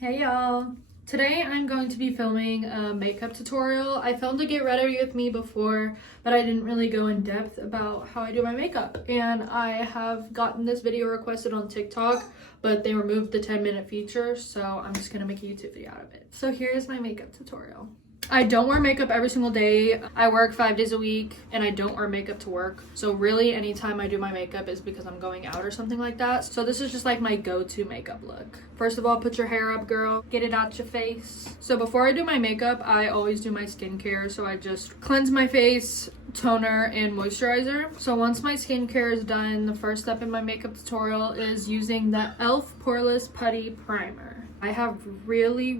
Hey y'all! Today I'm going to be filming a makeup tutorial. I filmed a get ready with me before, but I didn't really go in depth about how I do my makeup. And I have gotten this video requested on TikTok, but they removed the 10-minute feature, so I'm just gonna make a YouTube video out of it. So here's my makeup tutorial. I don't wear makeup every single day. I work 5 days a week and I don't wear makeup to work. So really anytime I do my makeup is because I'm going out or something like that. So this is just like my go-to makeup look. First of all, put your hair up, girl. Get it out your face. So before I do my makeup, I always do my skincare. So I just cleanse my face, toner, and moisturizer. So once my skincare is done, the first step in my makeup tutorial is using the e.l.f. Poreless Putty Primer. I have really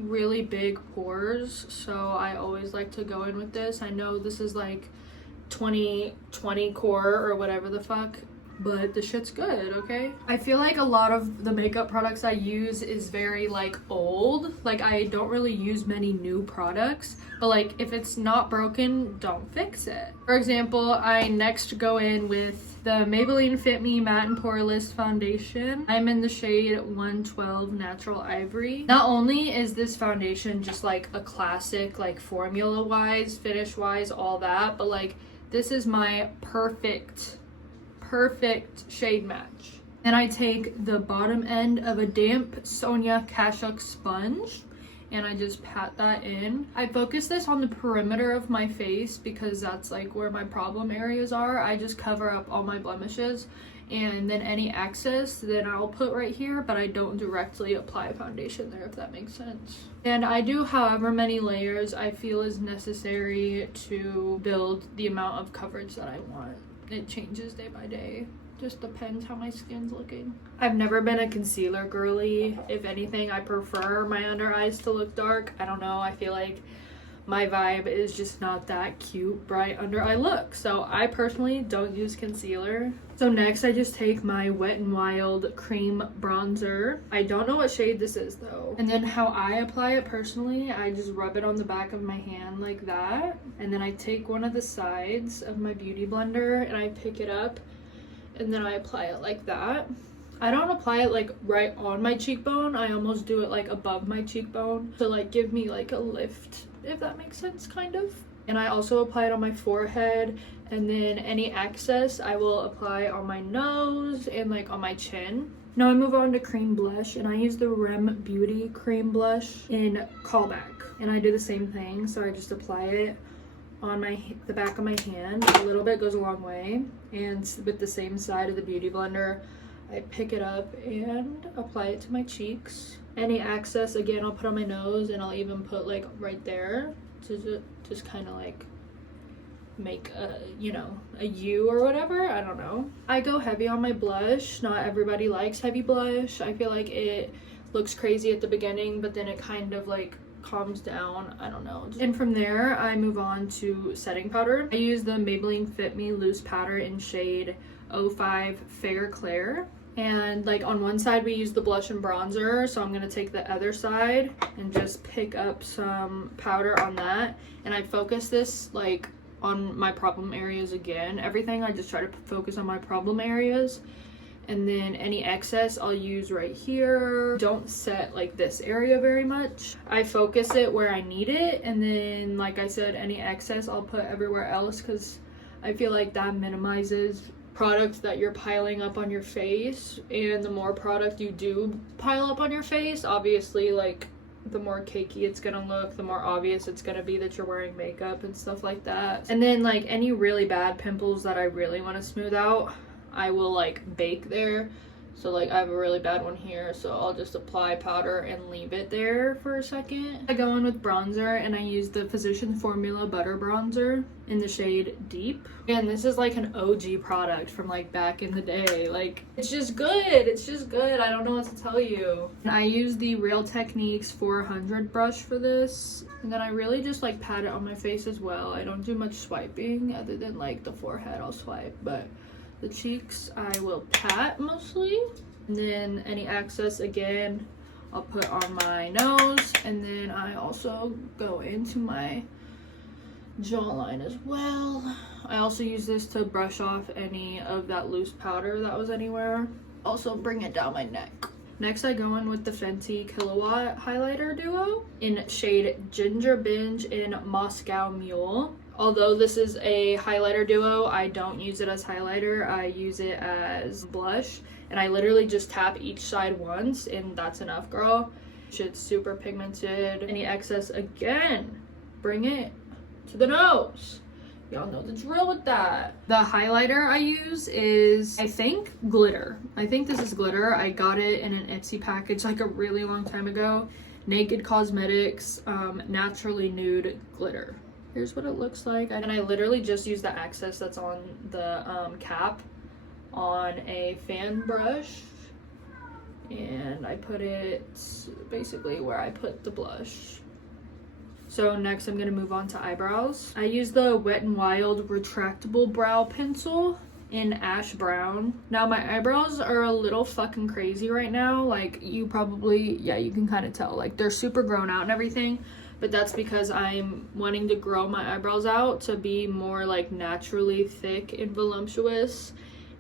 big pores, so I always like to go in with this. I know this is like 2020 core or whatever the fuck, but the shit's good, okay? I feel like a lot of the makeup products I use is very like old. Like I don't really use many new products, but like if it's not broken, don't fix it. For example, I next go in with the Maybelline Fit Me Matte and Poreless Foundation. I'm in the shade 112 Natural Ivory. Not only is this foundation just like a classic, like formula wise, finish wise, all that, but like this is my perfect shade match. Then I take the bottom end of a damp Sonia Kashuk sponge and I just pat that in. I focus this on the perimeter of my face because that's like where my problem areas are. I just cover up all my blemishes, and then any excess then I'll put right here, but I don't directly apply foundation there, if that makes sense. And I do however many layers I feel is necessary to build the amount of coverage that I want. It changes day by day. Just depends how my skin's looking. I've never been a concealer girly. If anything, I prefer my under eyes to look dark. I don't know, I feel like my vibe is just not that cute, bright under eye look. So I personally don't use concealer. So next I just take my Wet n Wild cream bronzer. I don't know what shade this is though. And then how I apply it personally, I just rub it on the back of my hand like that. And then I take one of the sides of my beauty blender and I pick it up and then I apply it like that. I don't apply it like right on my cheekbone. I almost do it like above my cheekbone to like give me like a lift, if that makes sense, kind of. And I also apply it on my forehead, and then any excess I will apply on my nose and like on my chin. Now I move on to cream blush, and I use the Rem Beauty cream blush in Callback, and I do the same thing. So I just apply it on the back of my hand. A little bit goes a long way, and with the same side of the beauty blender I pick it up and apply it to my cheeks. Any excess again I'll put on my nose, and I'll even put like right there to just kind of like make a, you know, a U or whatever. I don't know. I go heavy on my blush. Not everybody likes heavy blush. I feel like it looks crazy at the beginning, but then it kind of like calms down. I don't know. And from there I move on to setting powder. I use the Maybelline Fit Me loose powder in shade 05 Fair Clair. And like on one side we use the blush and bronzer, so I'm gonna take the other side and just pick up some powder on that, and I focus this like on my problem areas again. Everything I just try to focus on my problem areas, and then any excess I'll use right here. Don't set like this area very much. I focus it where I need it, and then like I said, any excess I'll put everywhere else, because I feel like that minimizes products that you're piling up on your face. And the more product you do pile up on your face, obviously like the more cakey it's gonna look, the more obvious it's gonna be that you're wearing makeup and stuff like that. And then like any really bad pimples that I really want to smooth out, I will like bake there. So like I have a really bad one here, so I'll just apply powder and leave it there for a second. I go in with bronzer, and I use the Physicians Formula Butter Bronzer in the shade Deep. And this is like an OG product from like back in the day. Like it's just good. It's just good. I don't know what to tell you. And I use the Real Techniques 400 brush for this. And then I really just like pat it on my face as well. I don't do much swiping other than like the forehead I'll swipe, but the cheeks I will pat mostly. And then any excess again I'll put on my nose, and then I also go into my jawline as well. I also use this to brush off any of that loose powder that was anywhere. Also bring it down my neck. Next, I go in with the Fenty Kilowatt Highlighter Duo in shade Ginger Binge in Moscow Mule. Although this is a highlighter duo, I don't use it as highlighter. I use it as blush, and I literally just tap each side once, and that's enough, girl. Shit's super pigmented. Any excess, again, bring it to the nose. Y'all know the drill with that. The highlighter I use is, I think, glitter. I think this is glitter. I got it in an Etsy package like a really long time ago. Naked Cosmetics Naturally Nude Glitter. Here's what it looks like. And I literally just use the excess that's on the cap on a fan brush. And I put it basically where I put the blush. So next I'm going to move on to eyebrows. I use the Wet n Wild retractable brow pencil in ash brown. Now my eyebrows are a little fucking crazy right now. Like you probably, yeah, you can kind of tell. Like they're super grown out and everything. But that's because I'm wanting to grow my eyebrows out to be more like naturally thick and voluptuous.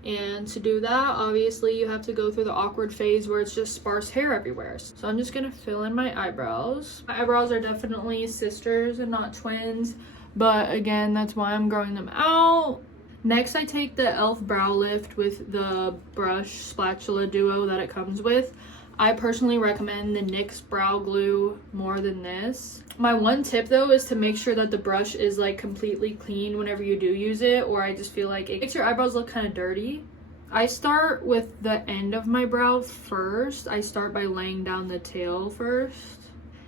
And to do that, obviously you have to go through the awkward phase where it's just sparse hair everywhere. So I'm just gonna fill in my eyebrows. My eyebrows are definitely sisters and not twins, but again, that's why I'm growing them out. Next, I take the e.l.f. Brow Lift with the brush spatula duo that it comes with. I personally recommend the NYX Brow Glue more than this. My one tip though is to make sure that the brush is like completely clean whenever you do use it, or I just feel like it makes your eyebrows look kind of dirty. I start with the end of my brow first. I start by laying down the tail first.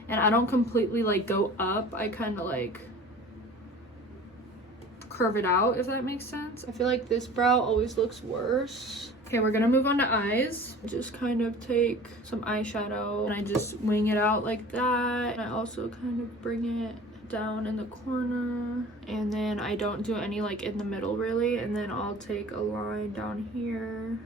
And I don't completely like go up. I kind of like curve it out, if that makes sense. I feel like this brow always looks worse. Okay, we're gonna move on to eyes. Just kind of take some eyeshadow and I just wing it out like that. And I also kind of bring it down in the corner. And then I don't do any like in the middle really. And then I'll take a line down here,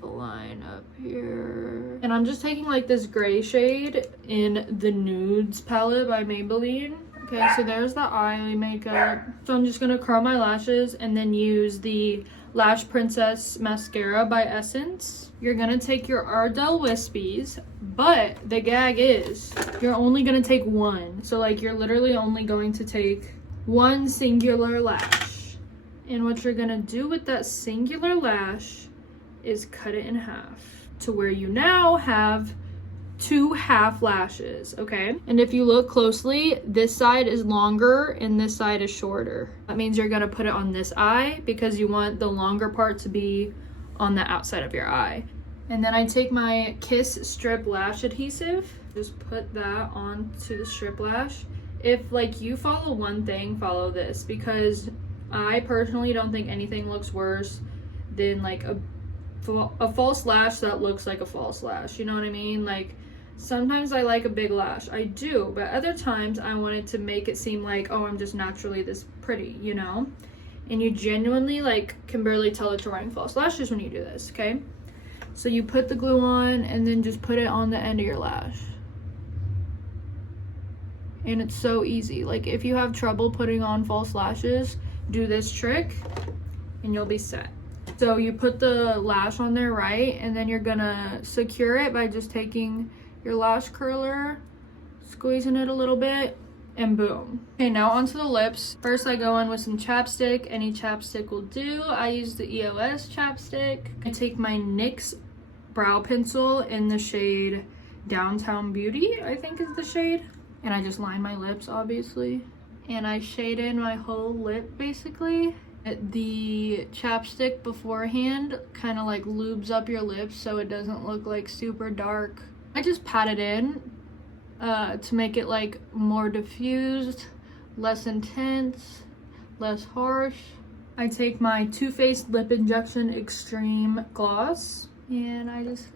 a line up here. And I'm just taking like this gray shade in the Nudes palette by Maybelline. Okay, so there's the eye makeup. So I'm just gonna curl my lashes and then use the Lash Princess mascara by Essence. You're gonna take your Ardell Wispies, but the gag is you're only gonna take one. So like you're literally only going to take one singular lash. And what you're gonna do with that singular lash is cut it in half to where you now have 2 half lashes, okay? And if you look closely, this side is longer and this side is shorter. That means you're gonna put it on this eye because you want the longer part to be on the outside of your eye. And then I take my Kiss Strip Lash Adhesive, just put that onto the strip lash. If like you follow one thing, follow this, because I personally don't think anything looks worse than like a false lash that looks like a false lash. You know what I mean? Like sometimes I like a big lash, I do, but other times I wanted to make it seem like, oh, I'm just naturally this pretty, you know? And you genuinely like can barely tell that you're wearing false lashes when you do this, okay? So you put the glue on and then just put it on the end of your lash. And it's so easy. Like if you have trouble putting on false lashes, do this trick and you'll be set. So you put the lash on there, right? And then you're gonna secure it by just taking your lash curler, squeezing it a little bit, and boom. Okay, now onto the lips. First I go in with some chapstick. Any chapstick will do. I use the EOS chapstick. I take my NYX brow pencil in the shade Downtown Beauty, I think is the shade. And I just line my lips, obviously. And I shade in my whole lip, basically. The chapstick beforehand kind of like lubes up your lips so it doesn't look like super dark. I just pat it in to make it like more diffused, less intense, less harsh. I take my Too Faced Lip Injection Extreme Gloss and I just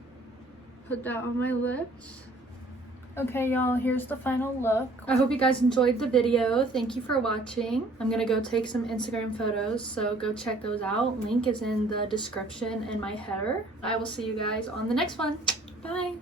put that on my lips. Okay, y'all, here's the final look. I hope you guys enjoyed the video. Thank you for watching. I'm gonna go take some Instagram photos, so go check those out. Link is in the description and my header. I will see you guys on the next one. Bye.